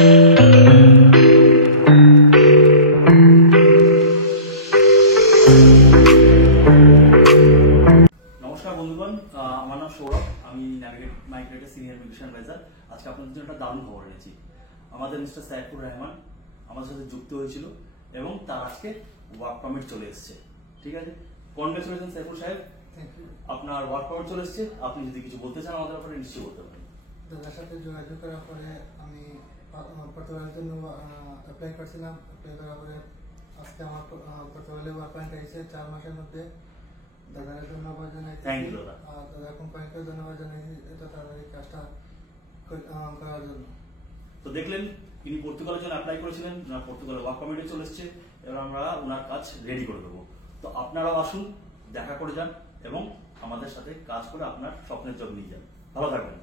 নমস্কার বন্ধুগণ, আমার নাম সৌরভ। আমি মাইগ্রেটের সিনিয়র ইমিগ্রেশন অ্যাডভাইজার। আজকে আপনাদের জন্য একটা দারুণ খবর এনেছি। আমাদের মিস্টার সাইফুর রহমান আমাদের সাথে যুক্ত হয়েছিল এবং তার আজকে ওয়ার্ক পারমিট চলে এসেছে। ঠিক আছে, কনগ্রেচুলেশন সাইফুর সাহেব, আপনার ওয়ার্ক পারমিট চলে এসেছে। আপনি যদি কিছু বলতে চান আমাদের ব্যাপারে নিশ্চয়ই বলতে পারেন। দাদার সাথে যোগাযোগ করার পরে আমি পর্তুগালের জন্য অ্যাপ্লাই করছিলাম। অ্যাপ্লাই করার পরে আজকে আমার পর্তুগালে ওয়ার্ক পারমিট এসেছে 4 মাসের মধ্যে। দাদার ধন্যবাদ জানাইছি, দাদা কোম্পানিকে ধন্যবাদ জানাইছি এটা তাড়াতাড়ি কাজটা করার জন্য। তো দেখলেন, তিনি পর্তুগালের জন্য অ্যাপ্লাই করেছিলেন, পর্তুগালের ওয়ার্ক পারমিটে চলে এসেছে। এবার আমরা ওনার কাজ রেডি করে দেবো। তো আপনারাও আসুন, দেখা করে যান এবং আমাদের সাথে কাজ করে আপনার স্বপ্নের জব নিয়ে যান। ভালো থাকবেন।